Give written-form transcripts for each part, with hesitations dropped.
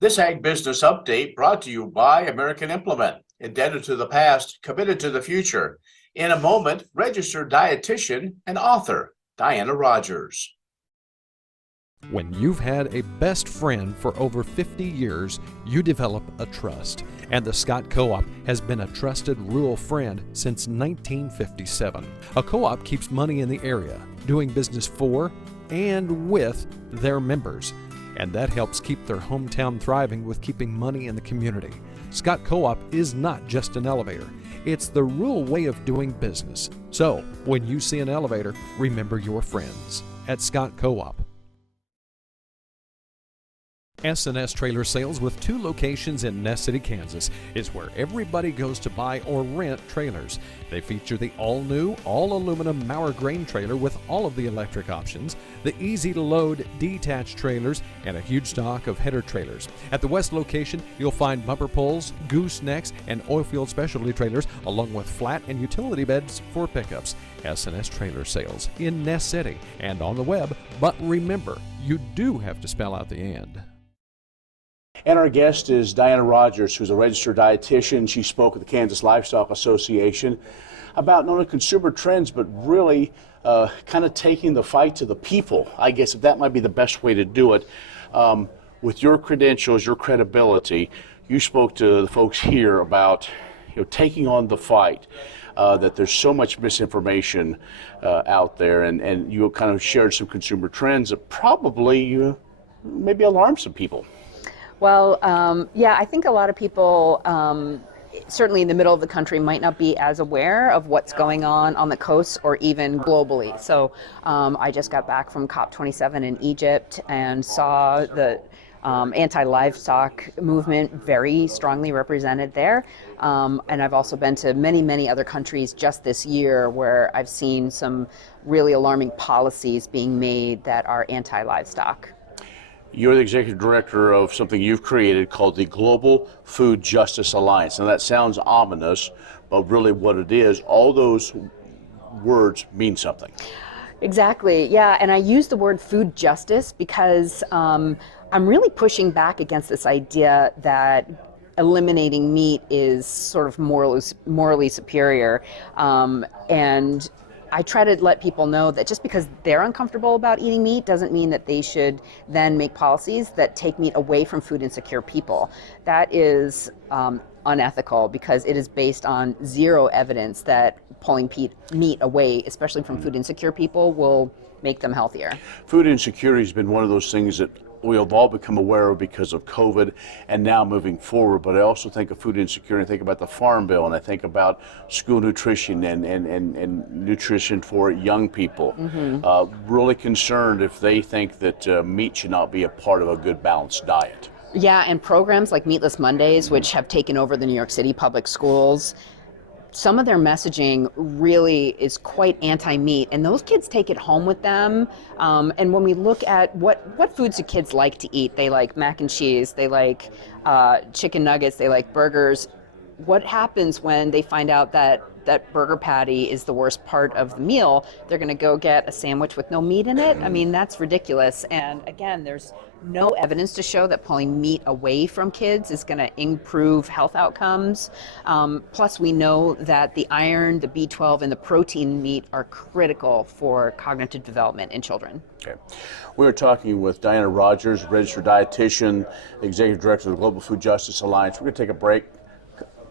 This Ag Business Update brought to you by American Implement, indebted to the past, committed to the future. In a moment, registered dietitian and author, Diana Rogers. When you've had a best friend for over 50 years, you develop a trust. And the Scott Co-op has been a trusted rural friend since 1957. A co-op keeps money in the area, doing business for and with their members. And that helps keep their hometown thriving with keeping money in the community. Scott Co-op is not just an elevator. It's the rural way of doing business. So, when you see an elevator, remember your friends at Scott Co-op. S&S Trailer Sales, with 2 locations in Ness City, Kansas, is where everybody goes to buy or rent trailers. They feature the all-new, all-aluminum Mauer grain trailer with all of the electric options, the easy-to-load detached trailers, and a huge stock of header trailers. At the west location, you'll find bumper poles, goosenecks, and oilfield specialty trailers, along with flat and utility beds for pickups. S&S Trailer Sales in Ness City and on the web, but remember, you do have to spell out the end. And our guest is Diana Rogers, who's a registered dietitian. She spoke at the Kansas Livestock Association about not only consumer trends, but really kind of taking the fight to the people. I guess if that might be the best way to do it. With your credentials, your credibility, you spoke to the folks here about taking on the fight. That there's so much misinformation out there, and you kind of shared some consumer trends that probably maybe alarm some people. Well, yeah, I think a lot of people, certainly in the middle of the country, might not be as aware of what's going on the coast or even globally. So I just got back from COP27 in Egypt and saw the anti-livestock movement very strongly represented there. And I've also been to many, many other countries just this year where I've seen some really alarming policies being made that are anti-livestock. You're the executive director of something you've created called the Global Food Justice Alliance. Now that sounds ominous, but really what it is, all those words mean something. Exactly, yeah, and I use the word food justice because I'm really pushing back against this idea that eliminating meat is sort of morally superior, and I try to let people know that just because they're uncomfortable about eating meat doesn't mean that they should then make policies that take meat away from food insecure people. That is unethical because it is based on zero evidence that pulling meat away, especially from food insecure people, will make them healthier. Food insecurity has been one of those things that we have all become aware of because of COVID and now moving forward. But I also think of food insecurity. I think about the Farm Bill, and I think about school nutrition and nutrition for young people. Mm-hmm. Really concerned if they think that meat should not be a part of a good balanced diet. Yeah, and programs like Meatless Mondays, which have taken over the New York City public schools, some of their messaging really is quite anti-meat, and those kids take it home with them. And when we look at what foods do kids like to eat, they like mac and cheese, they like chicken nuggets, they like burgers. What happens when they find out that burger patty is the worst part of the meal? They're going to go get a sandwich with no meat in it? I mean, that's ridiculous. And again, there's no evidence to show that pulling meat away from kids is going to improve health outcomes. Plus, we know that the iron, the B12, and the protein in meat are critical for cognitive development in children. Okay. We are talking with Diana Rogers, registered dietitian, executive director of the Global Food Justice Alliance. We're going to take a break.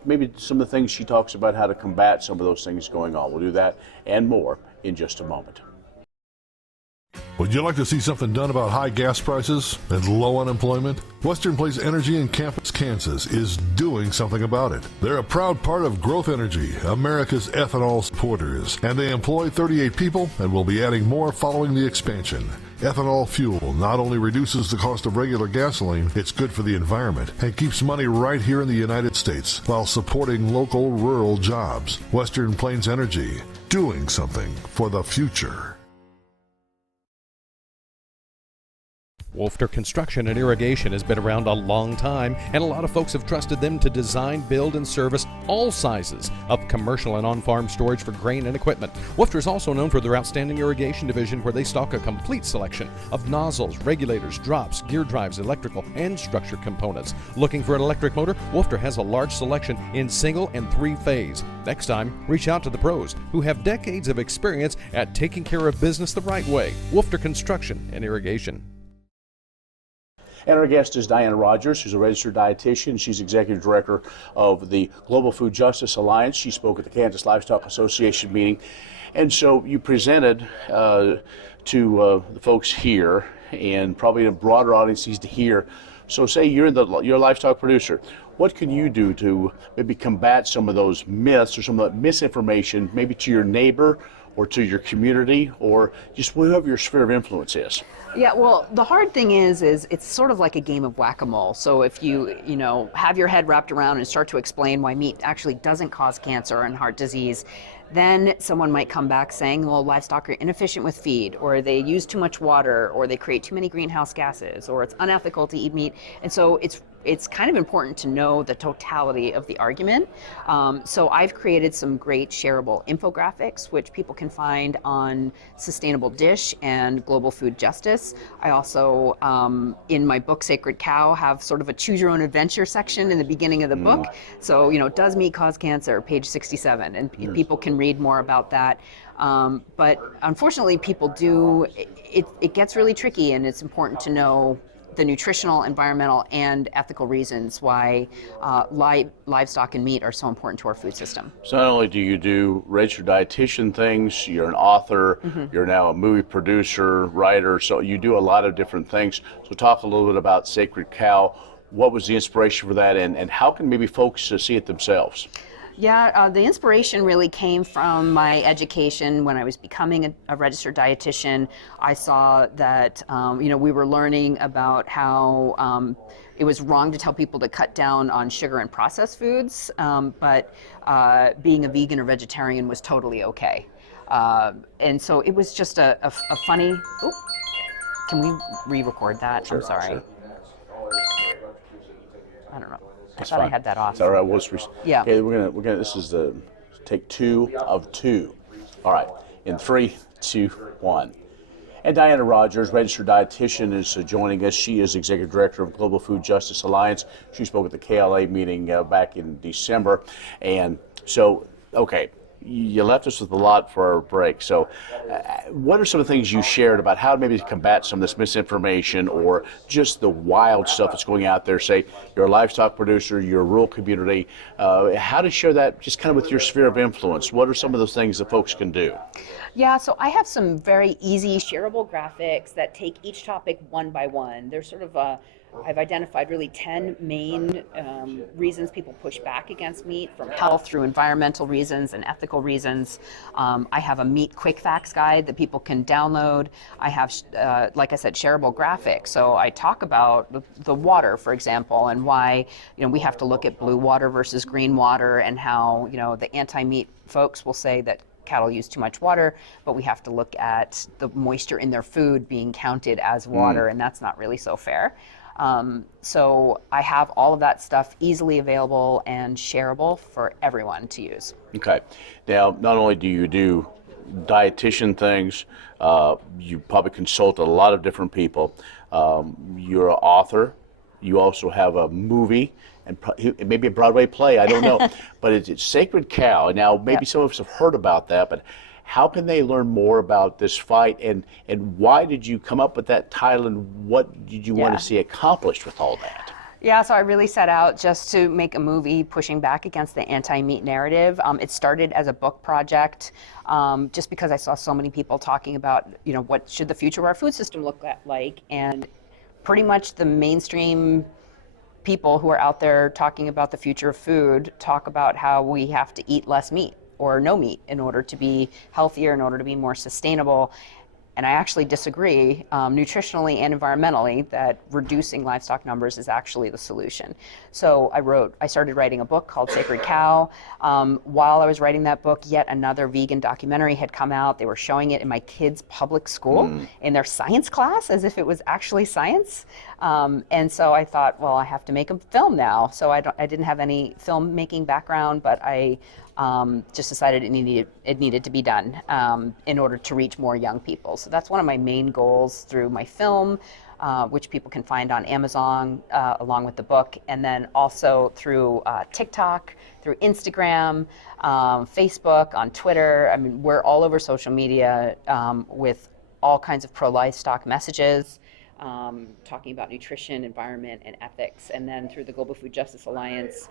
Maybe some of the things she talks about, how to combat some of those things going on. We'll do that and more in just a moment. Would you like to see something done about high gas prices and low unemployment? Western Place Energy in Campus, Kansas is doing something about it. They're a proud part of Growth Energy, America's ethanol supporters, and they employ 38 people and will be adding more following the expansion. Ethanol fuel not only reduces the cost of regular gasoline, it's good for the environment and keeps money right here in the United States while supporting local rural jobs. Western Plains Energy, doing something for the future. Wolfter Construction and Irrigation has been around a long time, and a lot of folks have trusted them to design, build, and service all sizes of commercial and on-farm storage for grain and equipment. Wolfter is also known for their outstanding irrigation division, where they stock a complete selection of nozzles, regulators, drops, gear drives, electrical, and structure components. Looking for an electric motor? Wolfter has a large selection in single and three-phase. Next time, reach out to the pros who have decades of experience at taking care of business the right way. Wolfter Construction and Irrigation. And our guest is Diana Rogers, who's a registered dietitian. She's executive director of the Global Food Justice Alliance. She spoke at the Kansas Livestock Association meeting. And so you presented to the folks here, and probably a broader audience needs to hear. So say you're a livestock producer. What can you do to maybe combat some of those myths or some of that misinformation, maybe to your neighbor or to your community or just whoever your sphere of influence is? Yeah, well, the hard thing is it's sort of like a game of whack-a-mole. So if you have your head wrapped around and start to explain why meat actually doesn't cause cancer and heart disease, then someone might come back saying, well, livestock are inefficient with feed, or they use too much water, or they create too many greenhouse gases, or it's unethical to eat meat. And so it's kind of important to know the totality of the argument. So I've created some great shareable infographics, which people can find on Sustainable Dish and Global Food Justice. I also, in my book, Sacred Cow, have sort of a choose your own adventure section in the beginning of the book. So, does meat cause cancer? Page 67. And people can read more about that. But unfortunately, people do, it gets really tricky, and it's important to know the nutritional, environmental, and ethical reasons why livestock and meat are so important to our food system. So not only do you do registered dietitian things, you're an author, you're now a movie producer, writer, so you do a lot of different things. So talk a little bit about Sacred Cow. What was the inspiration for that, and how can maybe folks see it themselves? Yeah, the inspiration really came from my education. When I was becoming a registered dietitian, I saw that we were learning about how it was wrong to tell people to cut down on sugar and processed foods, but being a vegan or vegetarian was totally okay. And so it was just a funny. Oh, can we re-record that? Sure, I'm sorry. Sure. I don't know. That's I thought fine. I had that off. It's all right. Yeah. Okay, we're gonna. This is the take 2 of 2. All right. In 3, 2, 1. And Diana Rogers, registered dietitian, is joining us. She is executive director of Global Food Justice Alliance. She spoke at the KLA meeting back in December, and so okay. You left us with a lot for our break. So what are some of the things you shared about how to maybe combat some of this misinformation or just the wild stuff that's going out there? Say you're a livestock producer, you're a rural community. How to share that just kind of with your sphere of influence? What are some of those things that folks can do? Yeah, so I have some very easy shareable graphics that take each topic one by one. They're sort of I've identified really 10 main reasons people push back against meat, from health through environmental reasons and ethical reasons. I have a meat quick facts guide that people can download. I have, like I said, shareable graphics. So I talk about the water, for example, and why we have to look at blue water versus green water, and how the anti-meat folks will say that cattle use too much water, but we have to look at the moisture in their food being counted as water, and that's not really so fair. So I have all of that stuff easily available and shareable for everyone to use. Okay. Now, not only do you do dietitian things, you probably consult a lot of different people. You're an author. You also have a movie and maybe a Broadway play, I don't know. But it's Sacred Cow. Now, maybe some of us have heard about that, but how can they learn more about this fight, and why did you come up with that title, and what did you want to see accomplished with all that? Yeah, so I really set out just to make a movie pushing back against the anti-meat narrative. It started as a book project, just because I saw so many people talking about, what should the future of our food system look like, and pretty much the mainstream people who are out there talking about the future of food talk about how we have to eat less meat or no meat in order to be healthier, in order to be more sustainable. And I actually disagree nutritionally and environmentally that reducing livestock numbers is actually the solution. So I started writing a book called Sacred Cow. While I was writing that book, yet another vegan documentary had come out. They were showing it in my kids' public school in their science class as if it was actually science. And so I thought, well, I have to make a film now. So I didn't have any filmmaking background, but I just decided it needed to be done in order to reach more young people. So that's one of my main goals through my film, which people can find on Amazon along with the book, and then also through TikTok, through Instagram, Facebook, on Twitter. I mean, we're all over social media with all kinds of pro-livestock messages, talking about nutrition, environment, and ethics. And then through the Global Food Justice Alliance,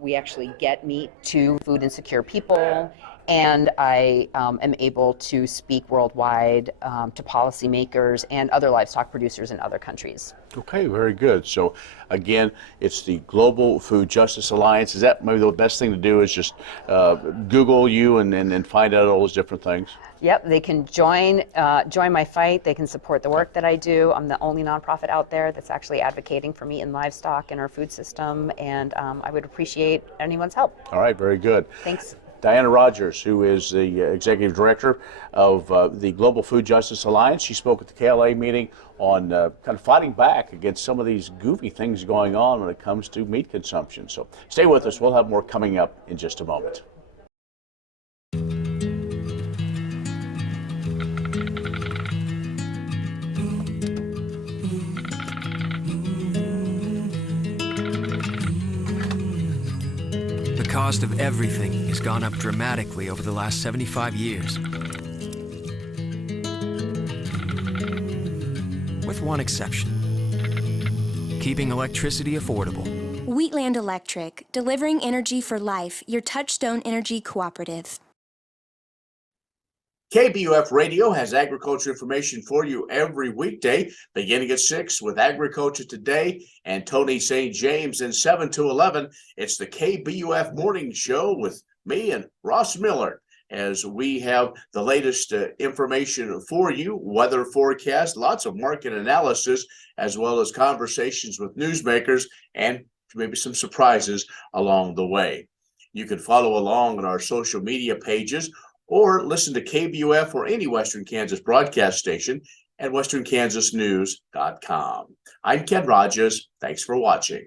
we actually get meat to food insecure people, and I am able to speak worldwide to policymakers and other livestock producers in other countries. Okay, very good. So again, it's the Global Food Justice Alliance. Is that maybe the best thing to do is just Google you and find out all those different things? Yep, they can join my fight. They can support the work that I do. I'm the only nonprofit out there that's actually advocating for meat and livestock in our food system, and I would appreciate anyone's help. All right, very good. Thanks. Diana Rogers, who is the executive director of the Global Food Justice Alliance. She spoke at the KLA meeting on kind of fighting back against some of these goofy things going on when it comes to meat consumption. So stay with us. We'll have more coming up in just a moment. The cost of everything has gone up dramatically over the last 75 years. With one exception: keeping electricity affordable. Wheatland Electric, delivering energy for life, your Touchstone Energy Cooperative. KBUF Radio has agriculture information for you every weekday, beginning at 6 with Agriculture Today and Tony St. James, and 7 to 11. It's the KBUF Morning Show with me and Ross Miller, as we have the latest information for you, weather forecast, lots of market analysis, as well as conversations with newsmakers and maybe some surprises along the way. You can follow along on our social media pages or listen to KBUF or any Western Kansas broadcast station at westernkansasnews.com. I'm Ken Rogers. Thanks for watching.